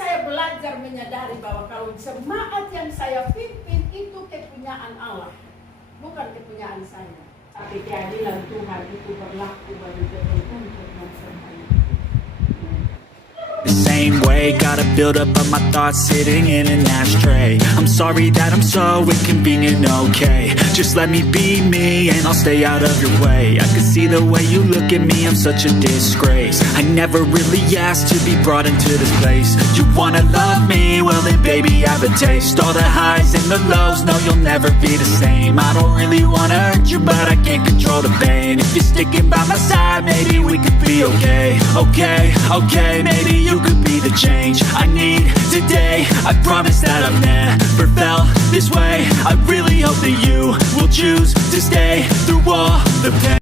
saya belajar menyadari bahwa kalau jemaat yang saya pimpin itu kepunyaan Allah, bukan kepunyaan saya. Tapi keadilan Tuhan itu berlaku bagi kita untuk masyarakat. The same way, gotta build up of my thoughts sitting in an ashtray. I'm sorry that I'm so inconvenient, okay. Just let me be me and I'll stay out of your way. I can see the way you look at me, I'm such a disgrace. I never really asked to be brought into this place. You wanna love me? Well then baby I have a taste. All the highs and the lows, no you'll never be the same. I don't really wanna hurt you but I can't control the pain. If you're sticking by my side, maybe we could be okay. Okay, maybe you could be the change I need today. I promise that I've never felt this way. I really hope that you will choose to stay through all the pain.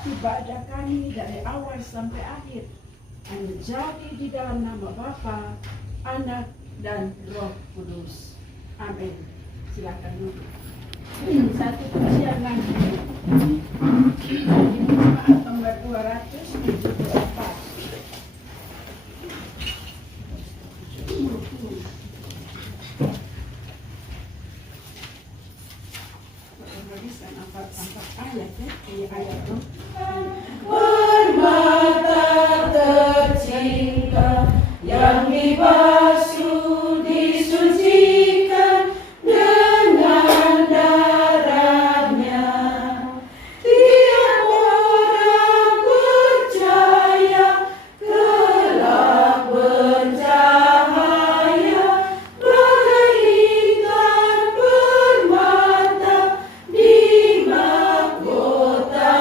Ibadah kami dari awal sampai akhir menjadi di dalam nama Bapa, Anak, dan Roh Kudus. Amin. Silakan duduk. Satu pujian lagi. Jemaat nomor 274. Empat ayat ya, ini ayat itu. Permata tercinta yang dibasuh disucikan dengan darahnya. Tiap orang percaya telah bercahaya bagaikan permata di mahkotanya.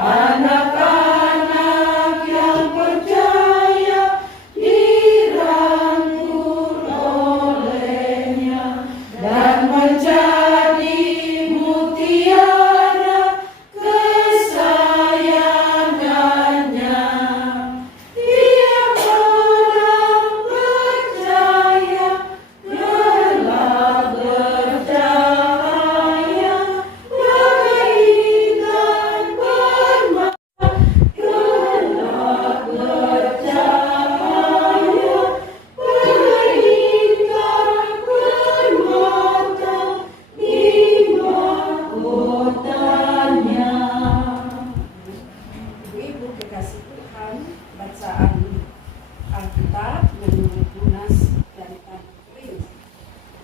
Anak-anak yang percaya dirangkul olehnya dan menjadi mutiara kesayangannya. Tiap orang percaya telah bercahaya bagaikan permata telah bercahaya bagaikan permata di mahkotanya. Ibu kekasih Tuhan, bacaan Alkitab menurut Lunas dan Prince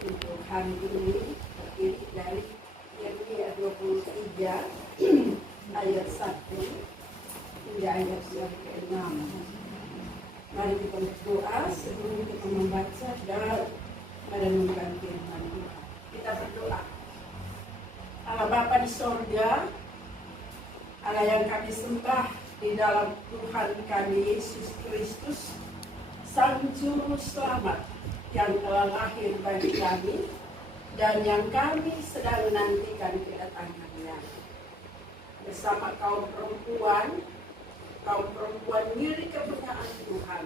untuk hari ini terdiri dari Yeremia 23 ayat 1 hingga ayat yang ke-6. Mari kita berdoa sebelum kita membaca dan merenungkan firman Tuhan. Kita berdoa. Allah Bapa di sorga, Allah yang kami sembah di dalam Tuhan kami Yesus Kristus, Sang Juru Selamat yang telah lahir bagi kami dan yang kami sedang nantikan kedatangannya. Bersama kaum perempuan milik kepunyaan Tuhan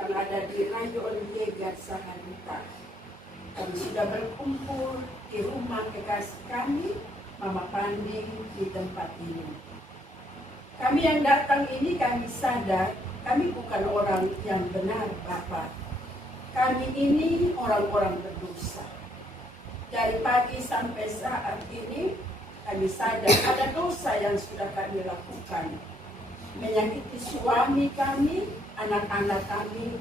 yang ada di Rayon Yegat Sahaduta. Kami sudah berkumpul di rumah kekasih kami, Mama Pandi, di tempat ini. Kami yang datang ini kami sadar kami bukan orang yang benar, Bapa. Kami ini orang-orang berdosa. Dari pagi sampai saat ini kami sadar ada dosa yang sudah kami lakukan. Menyakiti suami kami, anak-anak kami,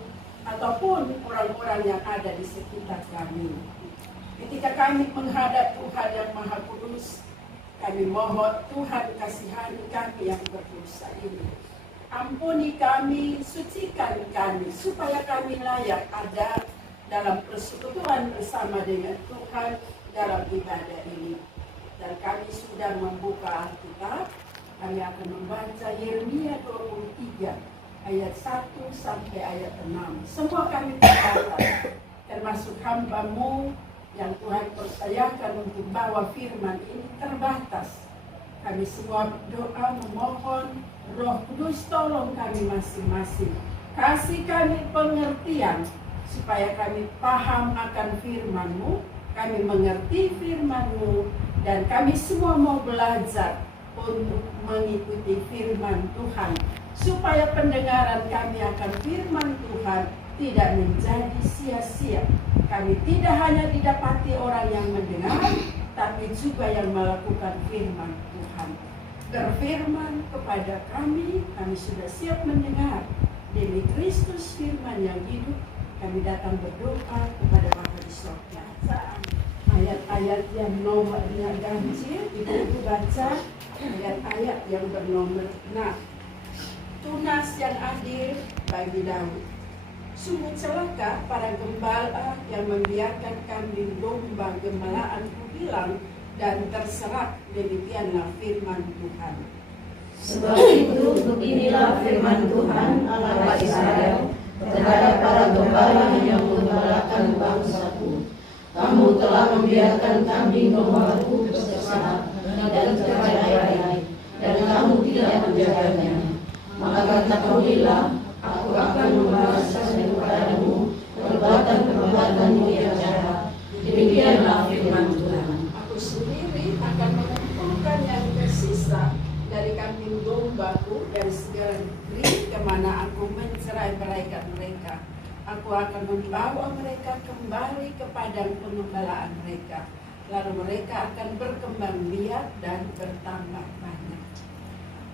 ataupun orang-orang yang ada di sekitar kami. Ketika kami menghadap Tuhan yang Maha Kudus, kami mohon Tuhan kasihani kami yang berdosa ini. Ampuni kami, sucikan kami, supaya kami layak ada dalam persekutuan bersama dengan Tuhan dalam ibadah ini. Dan kami sudah membuka Alkitab. Kami akan membaca Yeremia 23 ayat 1 sampai ayat 6. Semua kami terbatas, termasuk hamba-Mu yang Tuhan percayakan untuk bawa firman ini terbatas. Kami semua doa memohon Roh Kudus tolong kami masing-masing. Kasih kami pengertian supaya kami paham akan firman-Mu, kami mengerti firman-Mu, dan kami semua mau belajar untuk mengikuti firman Tuhan, supaya pendengaran kami akan firman Tuhan tidak menjadi sia-sia. Kami tidak hanya didapati orang yang mendengar, tapi juga yang melakukan firman Tuhan. Berfirman kepada kami sudah siap mendengar. Demi Kristus firman yang hidup, kami datang berdoa kepada Bapa di surga. Ayat-ayat yang nomornya ganjil, ibu baca ayat-ayat yang bernomor 6. Tunas yang adil bagi Daud. Sungguh celaka para gembala yang membiarkan kambing domba gembalaanku hilang dan terserak, demikianlah firman Tuhan. Sebab itu beginilah firman Tuhan Allah Israel terhadap para gembala yang menggembalakan bangsaku. Kamu telah membiarkan kambing dombaku tersesat dan tercerai, dan kamu tidak menjaganya. Maka ketahuilah, aku akan membalaskan kepadamu perbuatan-perbuatanmu yang jahat. Demikianlah firman Tuhan. Aku sendiri akan mengumpulkan yang tersisa dari kambing dombaku dari segala negeri kemana aku mencerai-beraikan mereka. Aku akan membawa mereka kembali ke padang pengembalaan mereka. Lalu mereka akan berkembang biak dan bertambah banyak.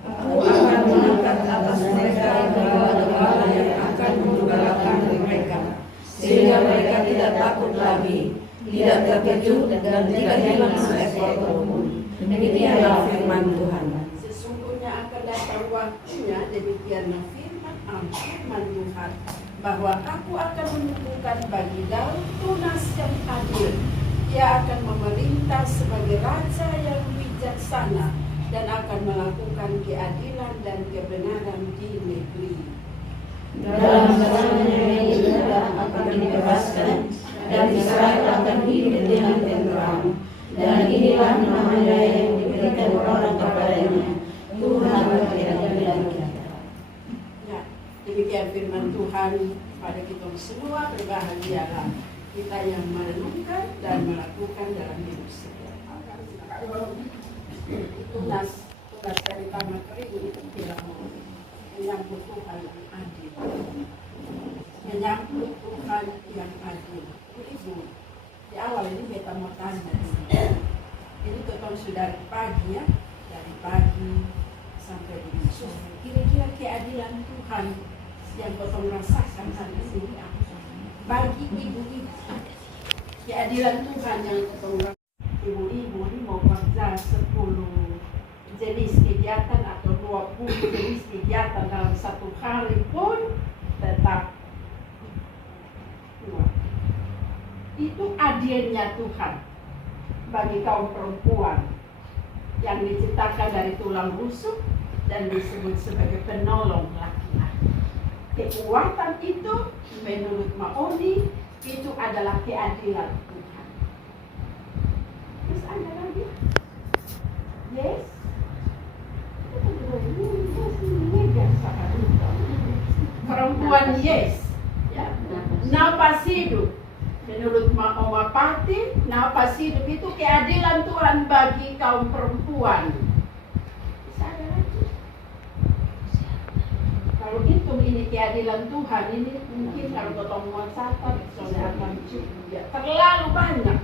Aku akan mengangkat atas mereka gembala-gembala yang akan menggembalakan mereka, sehingga mereka tidak takut lagi, tidak terkejut, dan tidak hilang seekor pun. Demikianlah firman Tuhan. Sesungguhnya akan datang waktunya, demikianlah firman Tuhan, bahwa aku akan menentukan bagi Daud tunas yang adil. Dia akan memerintah sebagai raja yang bijaksana dan akan melakukan keadilan dan kebenaran di negeri. Dalam zamannya yang indah akan dibebaskan, dan Israel akan hidup dengan tenteram. Dan inilah namanya yang diberikan orang kepadanya, Tuhan keadilan kita. Ya, demikian firman Tuhan pada kita semua. Berbahagialah kita yang merenungkan dan melakukan dalam hidup setiap hari. Tunas dari taman kering itu tidak mau menyambut Tuhan yang adil, menyambut Tuhan yang adil. Ibu, di awal ini kita mau tanya ini ketemu sudah dari pagi ya, dari pagi sampai di sore. Kira-kira keadilan Tuhan yang ketemu rasakan hari ini apa? Bagi ibu-ibu, keadilan Tuhan yang ketemu rasakan. Ibu-ibu ini mau kerja 10 jenis kegiatan atau 20 jenis kegiatan dalam satu hari pun tetap kuat. Itu adilnya Tuhan bagi kaum perempuan yang diciptakan dari tulang rusuk dan disebut sebagai penolong laki-laki. Kekuatan itu menurut Maoni itu adalah keadilan Tuhan. Terus ada lagi? Yes? Perempuan yes. Ya. Napas hidup. Menurut Oma Pati, napas hidup itu keadilan Tuhan bagi kaum perempuan. Bisa ada lagi? Kalau hitung ini keadilan Tuhan, ini mungkin kalau potong mau catat, soalnya akan cukup ya. Terlalu banyak.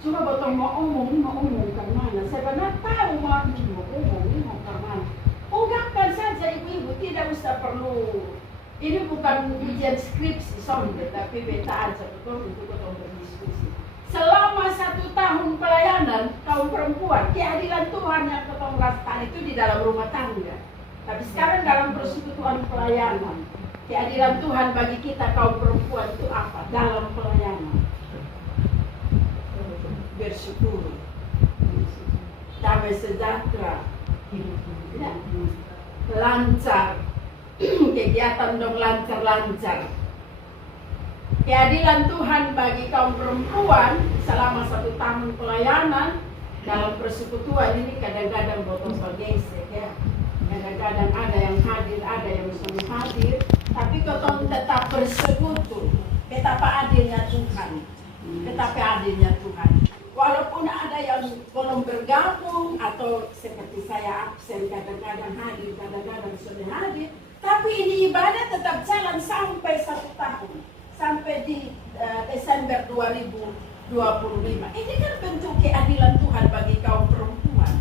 Cuma potong mau umumkan mana? Saya benar tahu mau umumkan mana. Ungkapkan saja ibu-ibu, tidak usah perlu. Ini bukan ujian skripsi soalnya, tapi beta aja betul untuk potong berdiskusi. Selama 1 tahun pelayanan kaum perempuan, keadilan Tuhan yang potong rasakan itu di dalam rumah tangga. Tapi sekarang dalam persekutuan pelayanan, keadilan Tuhan bagi kita kaum perempuan itu apa? Dalam pelayanan. Bersyukur. damai sejahtera, ya, lancar, kegiatan dong lancar-lancar. Keadilan Tuhan bagi kaum perempuan selama 1 tahun pelayanan dalam persekutuan ini kadang-kadang botol bergesek ya. Kadang-kadang ada yang hadir, ada yang belum hadir, tapi kita tetap bersekutu. Betapa adilnya Tuhan, betapa adilnya Tuhan. Walaupun ada yang belum bergabung atau seperti saya absen, kadang-kadang hadir, kadang-kadang sudah hadir, tapi ini ibadah tetap jalan sampai 1 tahun, sampai di Desember 2025. Ini kan bentuk keadilan Tuhan bagi kaum perempuan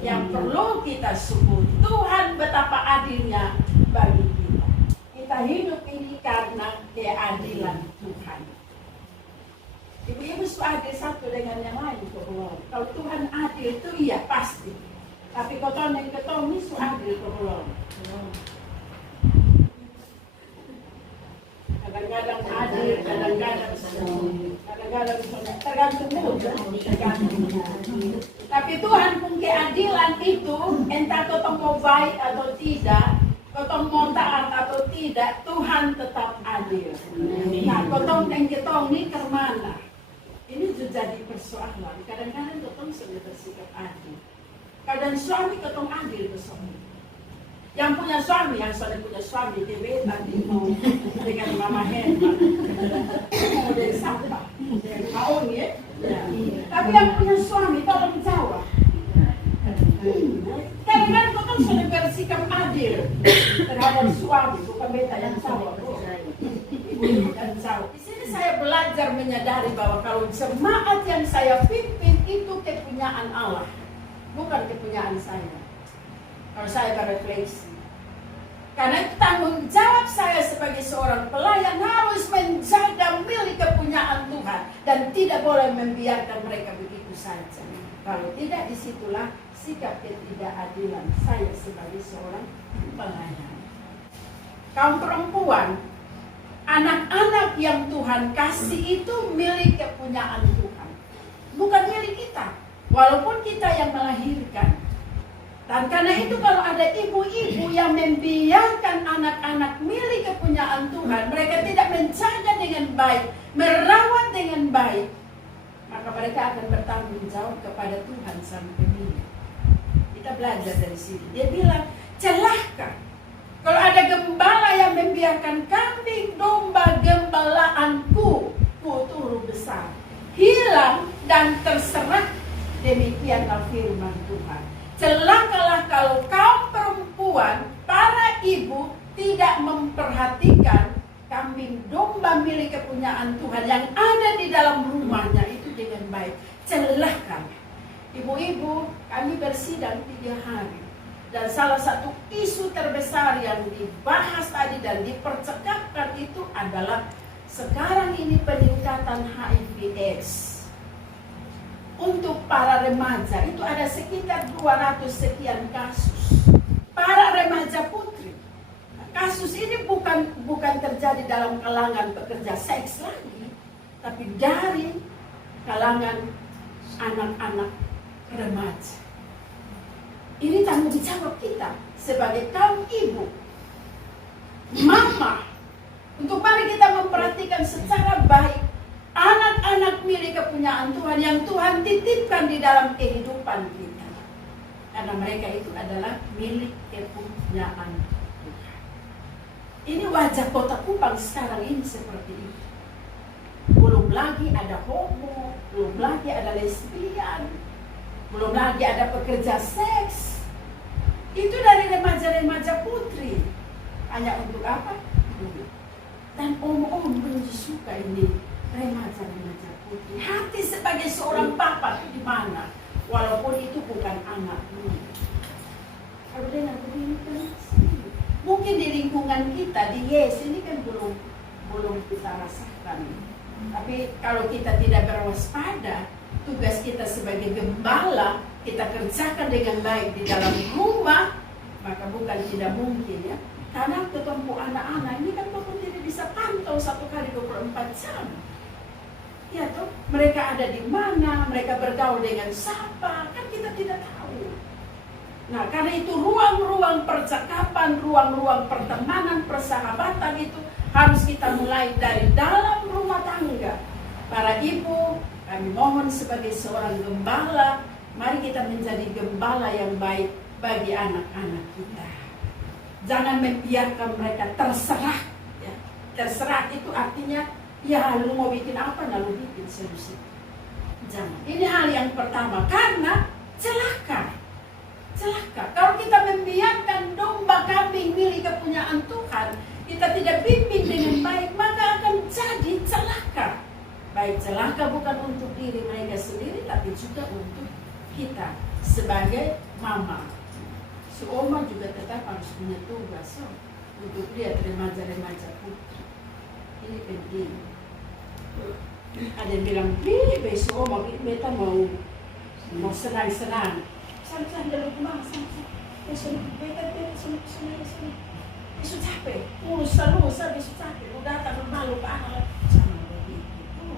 yang perlu kita sebut. Tuhan betapa adilnya bagi kita. Kita hidup ini karena keadilan Tuhan. Ibu-ibu adil satu dengan yang lain. Kalau Tuhan adil itu iya pasti. Tapi kalau yang ketemu itu adil belum. Kadang-kadang adil, kadang-kadang tergantung mood. Tapi Tuhan pun keadilan itu, entah kau mau baik atau tidak, kau mau taat atau tidak, Tuhan tetap adil. Nah, kau yang kita ini kemana? Ini jadi persoalan. Kadang-kadang kau sudah bersikap adil. Kadang suami kau adil ke suami. Yang punya suami, yang sudah punya suami, dia tadi mau dengan Mama Herman, mau dari siapa? Dari Maoni ya? Tapi yang punya suami, tolong jawab. Kadang-kadang kau sudah bersikap adil terhadap suami, bukan beta yang jawab. Dan jawab. Di sini saya belajar menyadari bahwa kalau jemaat yang saya pimpin itu kepunyaan Allah, bukan kepunyaan saya. Kalau saya berefleksi, karena tanggung jawab saya sebagai seorang pelayan harus menjaga milik kepunyaan Tuhan dan tidak boleh membiarkan mereka begitu saja. Kalau tidak, disitulah sikap ketidakadilan saya sebagai seorang pelayan. Kaum perempuan, anak-anak yang Tuhan kasih itu milik kepunyaan Tuhan, bukan milik kita, walaupun kita yang melahirkan. Dan karena itu kalau ada ibu-ibu yang membiarkan anak-anak milik kepunyaan Tuhan, mereka tidak menjaga dengan baik, merawat dengan baik, maka mereka akan bertanggung jawab kepada Tuhan sang pemilik. Kita belajar dari sini. Dia bilang, celaka kalau ada gembala yang membiarkan kambing domba gembalaanku, turut besar, hilang dan terserak. Demikianlah firman Tuhan. Celakalah kalau kaum perempuan, para ibu tidak memperhatikan kambing domba milik kepunyaan Tuhan yang ada di dalam rumahnya itu dengan baik. Celakalah. Ibu-ibu, kami bersidang 3 hari. Dan salah satu isu terbesar yang dibahas tadi dan dipercakapkan itu adalah sekarang ini peningkatan HIV/AIDS. Untuk para remaja itu ada sekitar 200 sekian kasus. Para remaja putri. Kasus ini bukan terjadi dalam kalangan pekerja seks lagi, tapi dari kalangan anak-anak remaja. Ini tanggung jawab kita sebagai kaum ibu, mama, untuk mari kita memperhatikan secara baik anak-anak milik kepunyaan Tuhan yang Tuhan titipkan di dalam kehidupan kita. Karena mereka itu adalah milik kepunyaan Tuhan. Ini wajah kota Kupang sekarang ini seperti ini. Belum lagi ada homo, belum lagi ada lesbian, belum lagi ada pekerja seks. Itu dari remaja-remaja putri. Hanya untuk apa? Dan om-om belum suka ini. Remaja-remaja putri. Hati sebagai seorang papa itu di mana? Walaupun itu bukan anakmu. Kalau dengan begini kan mungkin di lingkungan kita di Yes ini kan belum kita rasakan. Tapi kalau kita tidak berwaspada, tugas kita sebagai gembala kita kerjakan dengan baik di dalam rumah, maka bukan tidak mungkin ya. Karena ketemu anak-anak ini kan bapak tidak bisa pantau 1 kali 24 jam. Ya toh, mereka ada di mana, mereka bergaul dengan siapa, kan kita tidak tahu. Nah, karena itu ruang-ruang percakapan, ruang-ruang pertemanan, persahabatan itu harus kita mulai dari dalam rumah tangga. Para ibu, kami mohon sebagai seorang gembala, mari kita menjadi gembala yang baik bagi anak-anak kita. Jangan membiarkan mereka terserah. Ya. Terserah itu artinya, ya lu mau bikin apa, nah lu bikin solusi. Jangan. Ini hal yang pertama, karena celaka. Kalau kita membiarkan domba kambing milik kepunyaan Tuhan, kita tidak bimbing dengan baik, maka akan jadi celaka. Baik celaka bukan untuk diri mereka sendiri, tapi juga untuk kita sebagai mama. Si oma juga tetap harus punya tugas untuk lihat remaja-remaja putri. Ini penting. Ada yang bilang, besok oma kita mau senang-senang. Sangat dalam rumah, sangat. Besok beta senang. Besok capek, lusa, besok capek. Udah datang malu ke anak. Jangan begitu.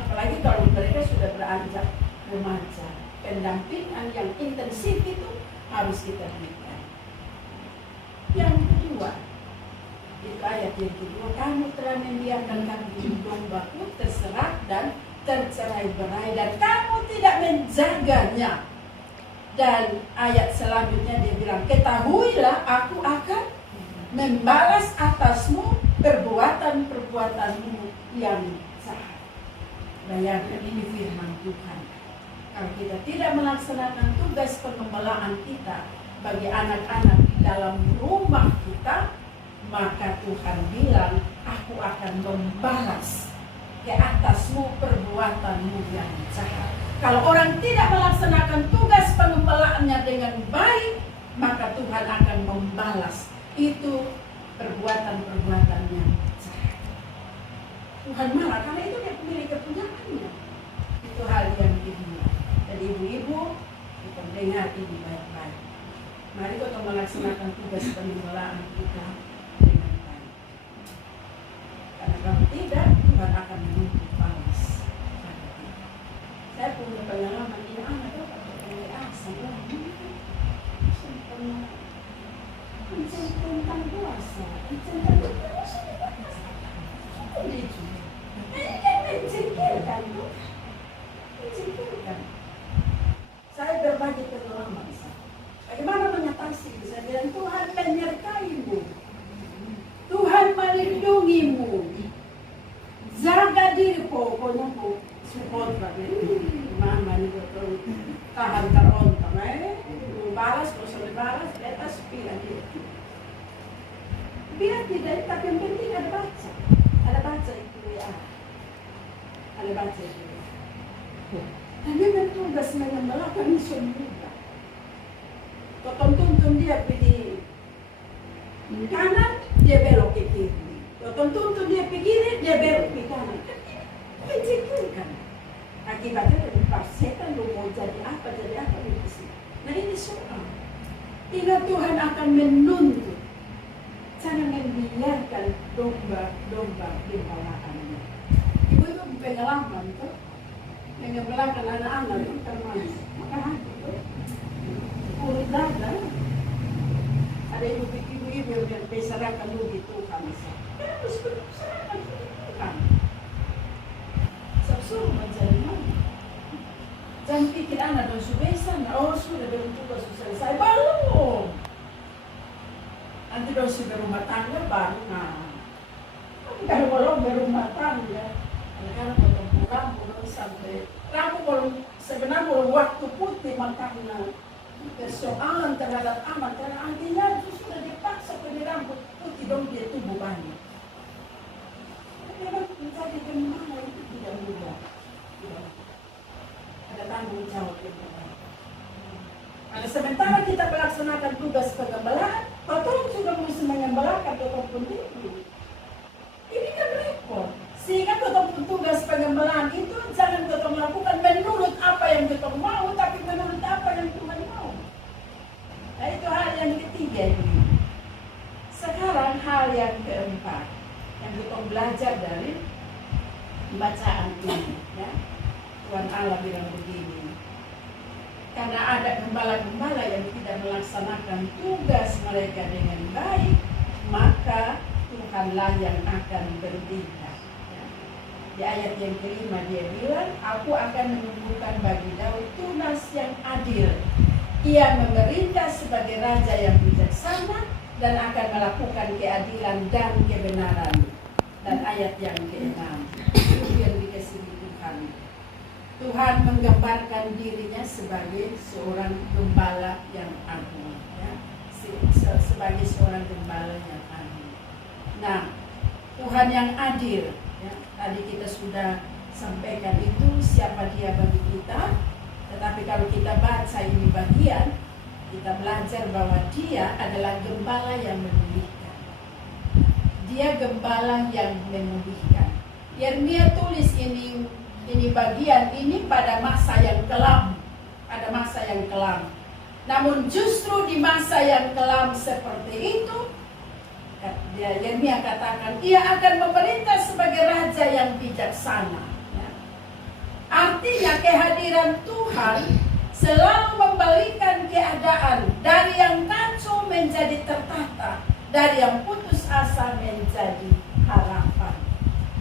Apalagi kalau mereka sudah beranjak remaja. Pendampingan yang intensif itu harus kita berikan. Yang kedua, itu ayat yang kedua, kamu telah membiarkan kambing dombaku terserak dan tercerai-berai dan kamu tidak menjaganya. Dan ayat selanjutnya dia bilang, ketahuilah aku akan membalas atasmu perbuatan-perbuatanmu yang jahat. Bayangkan, ini firman Tuhan. Kalau kita tidak melaksanakan tugas pengembalaan kita bagi anak-anak di dalam rumah kita, maka Tuhan bilang, aku akan membalas ke atasmu perbuatanmu yang jahat. Kalau orang tidak melaksanakan tugas pengembalaannya dengan baik, maka Tuhan akan membalas itu perbuatan-perbuatan yang jahat. Tuhan marah karena itu dia pemilik kepunyaannya. Itu hal yang kedua. Jadi ibu-ibu, kita dengar ini baik-baik. Mari kita melaksanakan tugas pengembalaan kita dengan baik. Karena kalau tidak, Tuhan akan menuntut balas. Saya punya pengalaman ini, anak itu pakai asam tentang puasa, tentang puasa ini kan mencengkelkan, Saya berbagi pengalaman. Bagaimana mengatasi? Saya bilang, Tuhan menyertaimu, Tuhan melindungimu, jaga diri pokoknya support lagi. Mama ini betul tahan terontak, balas kalau sudah balas, atas pilih dia. Biar tidak, tapi yang penting ada baca itu ya, ada baca itu. Dan memang tugas mengembalakan misi juga. Kau tuntun dia pergi kanan, dia belok ke kiri. Kau tuntun dia pergi kiri, dia belok ke kanan. Mencengkelkan. Akibatnya dari setan lu mau jadi apa di sini. Nah ini soal. Ingat Tuhan akan menuntut. Jangan membiarkan domba gembalaannya. Ibu-ibu pengalaman tuh menggembalakan anak-anak itu termasuk. Maka hati tuh urut dada. Ada ibu-ibu yang berserakan lu di Tuhan. Harus berserakan di Tuhan. Suruh mencari mana? Jangan pikir anak dan subesan, sudah beruntung selesai, belum. Nanti dosi berumah tangga baru kalau belum berumah tangga, karena potong rambut sampai rambut belum sebenarnya belum waktu putih, makanya persoalan terhadap anak karena artinya itu sudah dipaksa pada rambut putih dong dia tumbuh banyak. Memang mencari kemana itu tidak mudah. Ada tanggung jawab yang berbeda. Nah, sementara kita melaksanakan tugas pengembalaan, Tuhan sudah mesti mengembalakan ataupun itu. Ini kan repot. Sehingga ataupun tugas pengembalaan itu jangan kita melakukan menurut apa yang kita mau, tapi menurut apa yang Tuhan mau. Nah itu hal yang ketiga ini. Sekarang hal yang keempat yang kita belajar dari bacaan ini, ya. Tuhan Allah bilang begini, kan karena ada gembala-gembala yang tidak melaksanakan tugas mereka dengan baik, maka Tuhanlah yang akan bertindak. Ya. Di ayat yang kelima dia bilang, aku akan menumbuhkan bagi Daud tunas yang adil. Ia memerintah sebagai raja yang bijaksana dan akan melakukan keadilan dan kebenaran. Dan ayat yang keenam, itu yang dikasihi Tuhan. Tuhan menggambarkan dirinya sebagai seorang gembala yang agung, ya. Sebagai seorang gembala yang adil. Nah, Tuhan yang adil, ya. Tadi kita sudah sampaikan itu siapa dia bagi kita. Tetapi kalau kita baca ini bagian, kita belajar bahwa dia adalah gembala yang memulihkan. Dia gembala yang memulihkan. Yeremia tulis ini bagian ini pada masa yang kelam, Namun justru di masa yang kelam seperti itu, Yeremia katakan, ia akan memerintah sebagai raja yang bijaksana. Ya. Artinya kehadiran Tuhan selalu membalikan keadaan dari yang kacau menjadi tertata, dari yang putus asa menjadi harapan.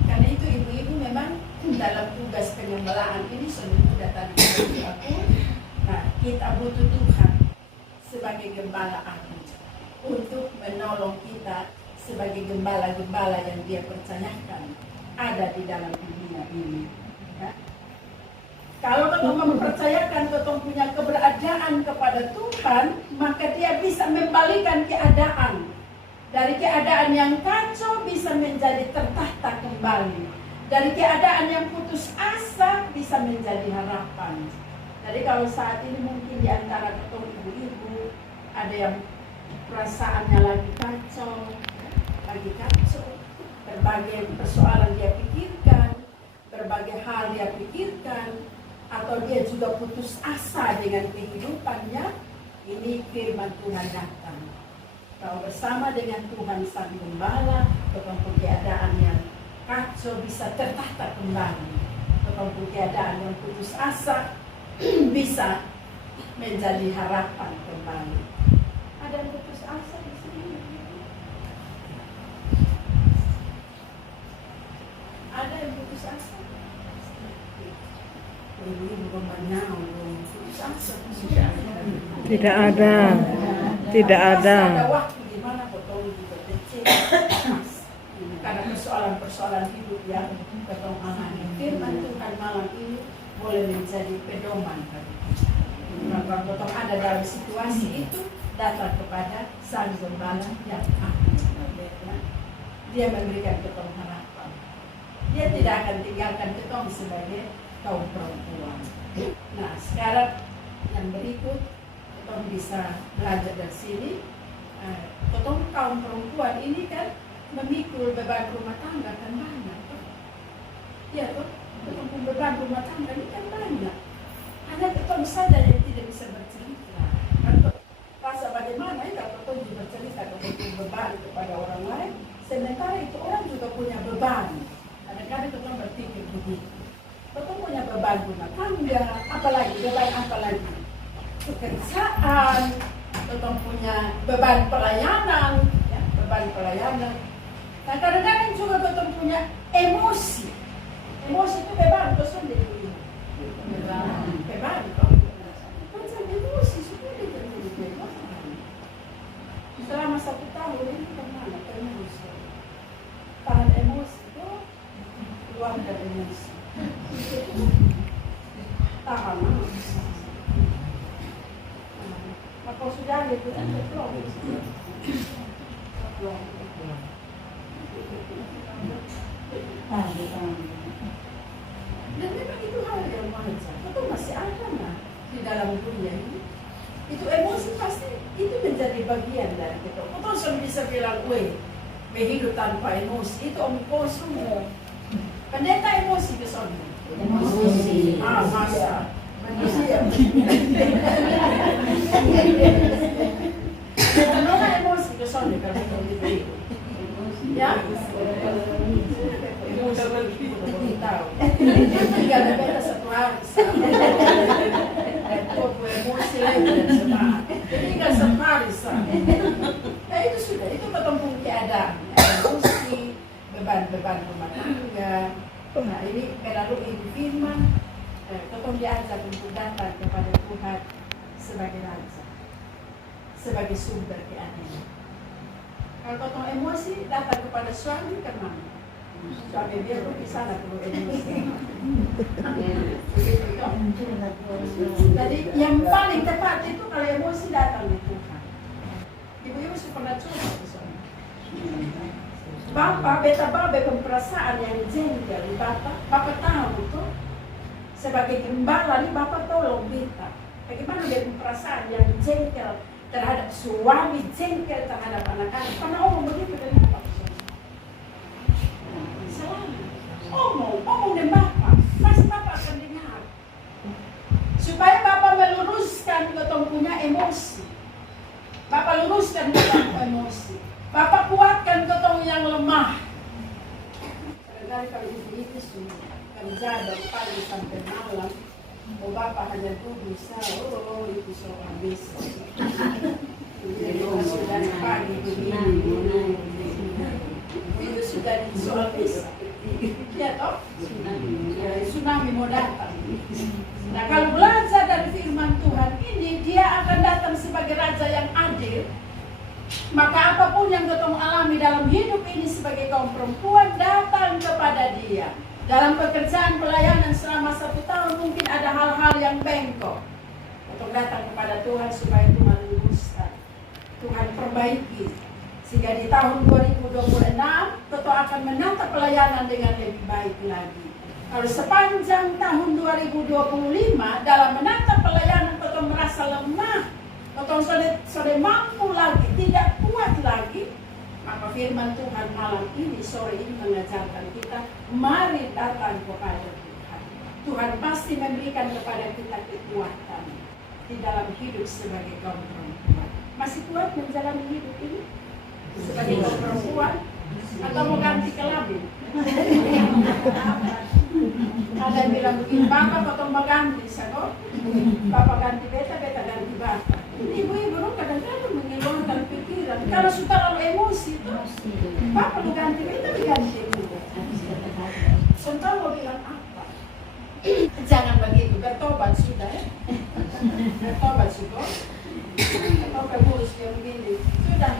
Karena itu ibu-ibu memang dalam tugas pengembalaan ini sudah tadi aku. Nah, kita butuh Tuhan sebagai gembala agung untuk menolong kita sebagai gembala-gembala yang dia percayakan ada di dalam dunia ini. Ya. Kalau kita mempercayakan kita punya keberadaan kepada Tuhan, maka dia bisa membalikan keadaan. Dari keadaan yang kacau bisa menjadi tertata kembali. Dari keadaan yang putus asa bisa menjadi harapan. Jadi kalau saat ini mungkin di antara ketemu ibu-ibu ada yang perasaannya lagi kacau, berbagai persoalan dia pikirkan, berbagai hal dia pikirkan, atau dia juga putus asa dengan kehidupannya, ini firman Tuhan datang. Kalau bersama dengan Tuhan Sang Gembala, tentang keadaan yang kacau bisa tertata kembali, tentang keadaan yang putus asa bisa menjadi harapan kembali. Ada yang putus asa di sini? Ada yang putus asa? Ini bukan banyak putus asa. Tidak ada. Tidak ada. Ada waktu di mana potong juga kecil. Karena persoalan-persoalan hidup yang potong alami. Firman Tuhan malam ini boleh menjadi pedoman bagi kita. Kalau potong ada dalam situasi itu, datang kepada Sang Gembala yang agung. Dia memberikan ketong harapan. Dia tidak akan tinggalkan ketong sebagai kaum perempuan. Nah, sekarang yang berikut ketong bisa belajar dari sini. Ketong kaum perempuan ini kan memikul beban rumah tangga kan banyak. Ya toh, ketong beban rumah tangga ini kan banyak. Hanya ketong saja yang tidak bisa bercerita. Rasa bagaimana ya kalau ketong juga bercerita ketong beban kepada orang lain, sementara itu orang juga punya beban. Kadang-kadang ketong berpikir begitu. Ketong punya beban rumah tangga, apalagi beban apalagi pekerjaan, ketong punya beban pelayanan, ya, beban pelayanan. Nah kadang-kadang juga ketong punya emosi. Emosi itu beban, kosong dia dulu. Beban kok. Macam emosi sudah jadi beban. Selama 1 tahun ini kemana? Emosi. Tahan emosi itu keluarga emosi. Tahan. Maka sudah itu kan belum. Dan memang itu hal yang wajar. Itu masih ada lah di dalam dunia ini. Itu emosi pasti itu menjadi bagian dari kita. Kita sudah bisa bilang, hidup tanpa emosi itu semua. Pendeta emosi ke sana. Emosi. Masa. Manusia. Kenapa emosi ke sana kalau kita hidup? Ya. Tahu. Tinggal beda 1 hari. Emosi emosi lagi dan semangat. Jadi nggak separisan. Nah itu sudah, itu ketemu keadaan. Emosi, beban-beban rumah tangga. Nah ini melalui firman, ketemu diajak untuk datang kepada Tuhan sebagai raja, sebagai sumber keadilan. Kalau ketemu emosi, datang kepada suami kemana? Suami dia tuh di sana perlu emosi. Jadi yang paling tepat itu kalau emosi datang di Tuhan. Ibu-ibu pernah coba ke sana. Bapak, beta babe perasaan yang jengkel di Bapak tahu tuh sebagai gembala nih Bapak tolong beta. Bagaimana dia perasaan yang jengkel terhadap suami, jengkel terhadap anak-anak. Karena omong begitu dengan Bapak. Omong dengan Bapak, pasti Bapak akan dengar. Supaya Bapak meluruskan ketong punya emosi. Bapak luruskan ketong emosi. Bapak kuatkan ketong yang lemah. Kadang-kadang kalau ibu-ibu sudah kerja dari pagi sampai malam, Bapak hanya duduk itu soal bisa. Jadi sudah pagi begini. Itu sudah soal bisa. Ya toh? Tsunami mau datang. Nah kalau belajar dari firman Tuhan ini, dia akan datang sebagai raja yang adil. Maka apapun yang ketemu alami dalam hidup ini sebagai kaum perempuan, datang kepada dia. Dalam pekerjaan pelayanan selama 1 tahun mungkin ada hal-hal yang bengkok. Untuk datang kepada Tuhan supaya Tuhan luruskan, Tuhan perbaiki. Sehingga di tahun 2026, Toto akan menata pelayanan dengan lebih baik lagi. Kalau sepanjang tahun 2025, dalam menata pelayanan Toto merasa lemah, Toto sudah mampu lagi, tidak kuat lagi, maka firman Tuhan malam ini, sore ini mengajarkan kita, mari datang kepada Tuhan. Tuhan pasti memberikan kepada kita kekuatan di dalam hidup sebagai kaum perempuan. Masih kuat menjalani hidup ini? Sebagai kaum perempuan atau mau ganti kelamin? Ada yang bilang begini, Bapak potong ganti sako, Bapak ganti beta, beta ganti Bapak. Ibu-ibu kadang-kadang mengeluarkan pikiran. Kalau suka terlalu emosi itu, Bapak mau ganti beta, diganti juga. Contoh mau bilang apa? Jangan begitu, bertobat sudah ya. Bertobat sudah. Bertobat mulus dia begini, sudah.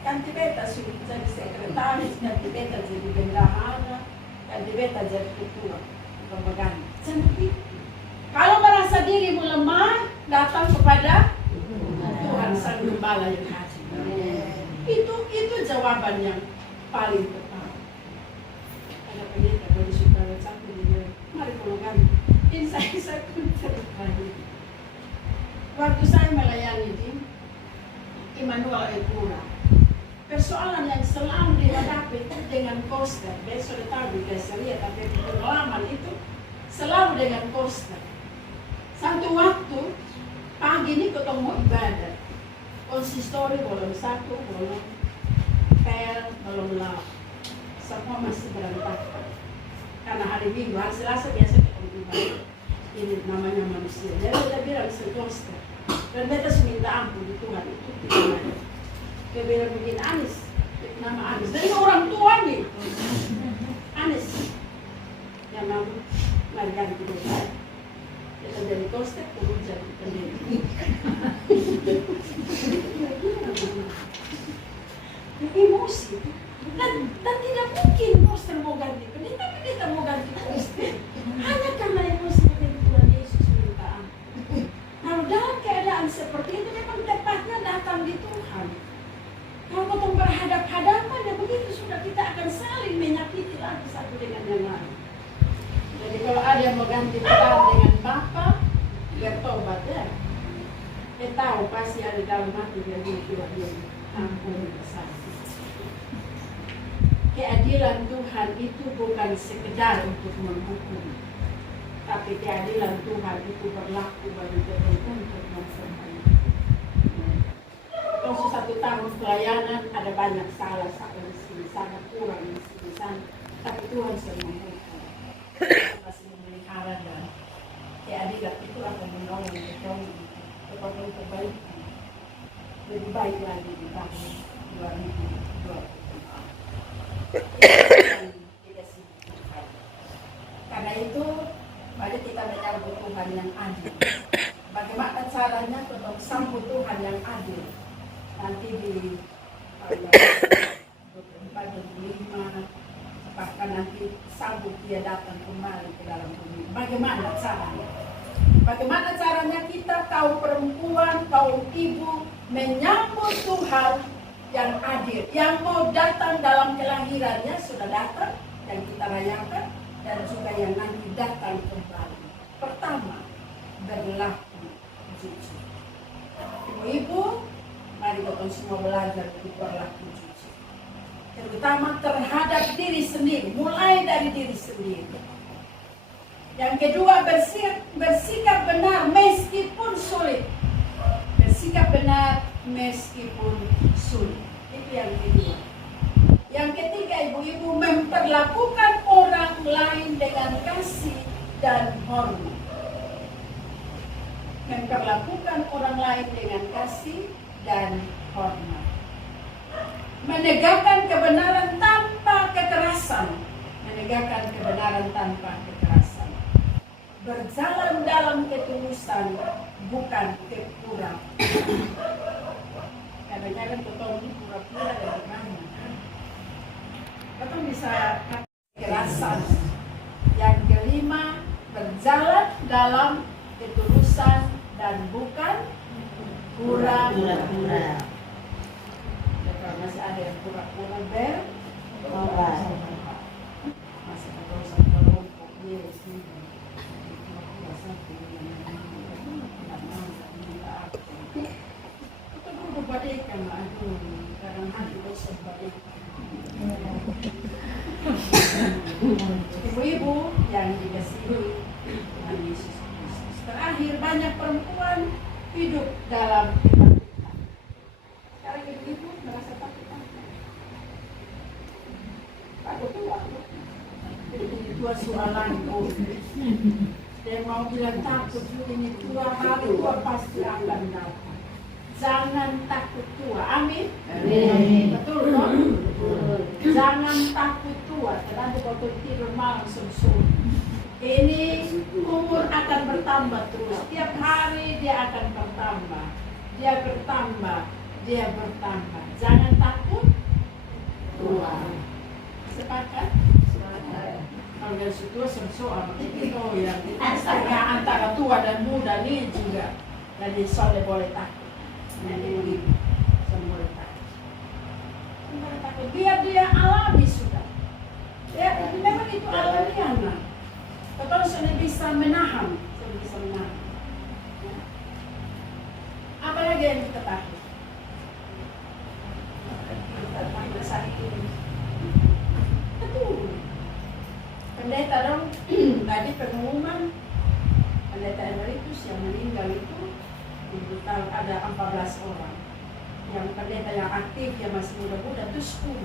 Ganti beta sudah jadi sekretaris, ganti beta jadi bendahara, ganti beta jadi ketua propaganda. Jadi kalau merasa dirimu lemah, datang kepada Tuhan Sang Gembala yang kasih. Itu jawaban yang paling tepat. Ada pendeta dari saudara satu dia, mari kalau ganti. Ini saya pun terbaik. Waktu saya melayani di Immanuel Epura, persoalan yang selalu dihadapi dengan koster, besok tahu di Kesaria, tapi pengalaman itu selalu dengan koster. Satu waktu pagi ini ketemu ibadah, konsistori belum satu, belum pel, belum lap, semua masih berantakan. Karena hari Minggu, hari Selasa biasa ketemu ibadah. Ini namanya manusia. Jadi dia bilang koster, dan beta minta ampun di Tuhan itu tidak ada. Dia bilang begini, Anis, nama Anis, dari orang tua nih, Anis, yang mau mari ganti dia, dia jadi koster, turun jadi pendeta. Emosi, dan tidak mungkin koster mau ganti pendeta mau ganti koster, hanya karena emosi dengan Tuhan Yesus minta ampun. Kalau dalam keadaan seperti itu memang tepatnya datang di Tuhan. Kalau kita berhadap-hadapan, ya begitu sudah kita akan saling menyakiti lagi satu dengan yang lain. Jadi kalau ada yang mau ganti peran dengan Bapak, bertobat ya. Dia tahu pasti ada dalam hati dia Tuhan yang ampun kasih. Keadilan Tuhan itu bukan sekedar untuk menghukum, tapi keadilan Tuhan itu berlaku bagi kita untuk memperbaiki. Kalau 1 tahun pelayanan ada banyak salah di sini, sangat kurang di sini, tapi Tuhan semua masih memelihara dan keadilan itu akan menolong kita tetapi perbaikan lebih baik lagi di tahun 2024. Tidak signifikan. Karena itu, mari kita menyambut Tuhan yang adil. Bagaimana caranya untuk sambut Tuhan yang adil? Nanti di tanggal 24 dan 25, bahkan nanti sambut dia datang kembali ke dalam bumi. Bagaimana caranya? Bagaimana caranya kita kaum perempuan, kaum ibu menyambut Tuhan yang adil, yang mau datang dalam kelahirannya sudah datang yang kita rayakan, dan juga yang nanti datang kembali. Pertama, berlaku jujur. Ibu-ibu, mari kita semua belajar untuk berlaku jujur, terutama terhadap diri sendiri, mulai dari diri sendiri. Yang kedua, bersikap benar meskipun sulit. Bersikap benar meskipun sulit. Itu yang kedua. Yang ketiga, ibu-ibu, memperlakukan orang lain dengan kasih dan hormat. Memperlakukan orang lain dengan kasih dan hormat. Menegakkan kebenaran tanpa kekerasan. Menegakkan kebenaran tanpa kekerasan. Berjalan dalam ketulusan, bukan kepura-pura. Kadang-kadang kita pura-pura dari mana? Kita bisa kekerasan. Yang kelima, berjalan dalam ketulusan dan bukan pura-pura. Masih ada yang pura-pura masih ketulusan kelompok. Yes, badaikan, aduh, kadang-kadang itu sebadaikan. Ibu-ibu yang dikasihi Tuhan Yesus Kristus. Terakhir, banyak perempuan hidup dalam ketakutan. Sekarang ibu-ibu merasa takut. Takut tua. Ini tua soalan. Dia mau bilang takut, ini tua, hari tua pasti akan datang. Jangan takut tua, amin? Amin. Betul dong? Jangan takut tua, nanti waktu tidur malam sum-sum. Ini umur akan bertambah terus, tiap hari dia akan bertambah. Dia bertambah. Jangan takut tua. Sepakat? Kalau dari situ sum-sum, itu yang antara tua dan muda ini juga. Jadi soleh boleh takut. Nanti begitu, semua takut. Biar dia alami sudah. Ya, memang itu alamiah. Kalau sudah bisa menahan, Ya. Apalagi yang kita takut? Kita takut sakit. Betul. Pendeta dong, tadi pengumuman pendeta emeritus yang meninggal itu. Total ada 14 orang. Yang pendeta yang aktif, yang masih muda-muda itu 10.